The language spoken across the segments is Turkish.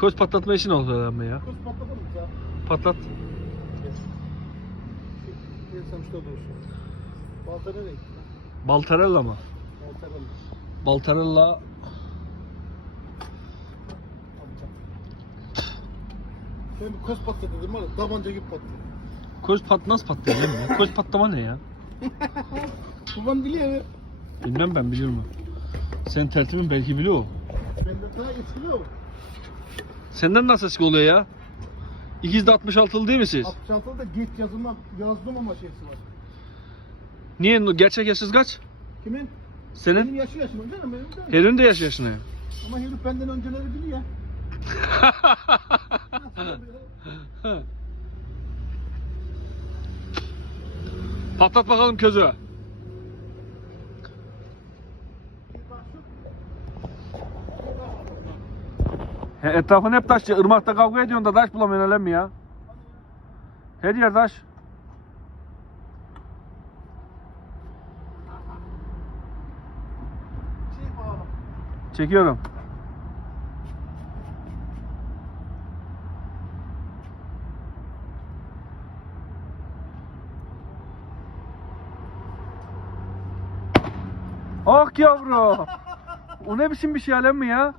Koz patlatma için oldu ama ya. Kız patladı mı ya? Patlat. Gel. Sen şurada dursun. Balta nereye gitti? lan? Baltarella mı? Baltarella Alacağım. Ben bir koz patladı dedim var ya, tabanca gibi patladı. koz pat nasıl patlıyor mi? ya? Koz patlama ne ya? Babam biliyor ya. Bilmem ben biliyorum. Sen tertibin belki biliyor. o. Benden daha etkili o. Senden nasıl eski oluyor ya? İkiz de 66'lı değil mi siz? 66'da geç yazılmam, yazdım ama şeysi var. Niye? Gerçek yaşınız kaç? Kimin? Benim Senin? yaşı yaşım canım benim de. Herifin de yaş yaşına. Ama herif benden önceleri biliyor. Nasıl oluyor? Patlat bakalım közü. He, etrafın hep taş. Irmakta kavga ediyorsun da taş bulamıyorsun öyle mi ya? Her yer taş. Çekiyorum. Ah yavru. O ne biçim bir şey alem mi ya?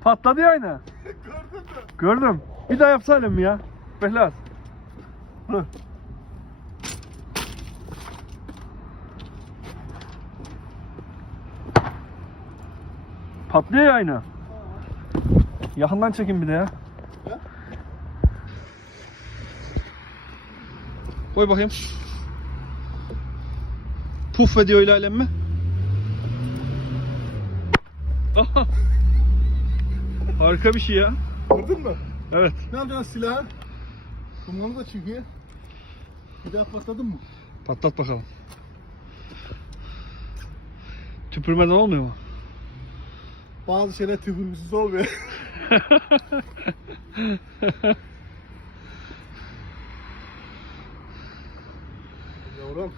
Patladı ya. Gördün mü? Gördüm. Bir daha yapsa alem mi ya? Behlas. Patlıyor ya aynı. Yakından çekin bir de ya. Ya. Koy bakayım. Puf ediyor öyle alem mi? Harika bir şey ya. Gördün mü? Evet. Ne yapacaksın silahı? Kumlanı da çıkıyor. Bir daha patladın mı? Patlat bakalım. Tüpürmeden olmuyor mu? Bazı şeyler tüpürmüşsüz olmuyor. Yavrum.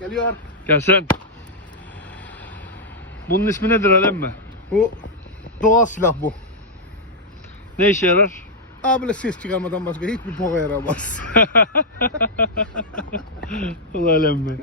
Geliyor. Gel sen. Bunun ismi nedir alem mi? Bu doğal silah bu. Ne işe yarar? Abi böyle ses çıkarmadan başka hiçbir boka yaramaz. Ulan alem mi?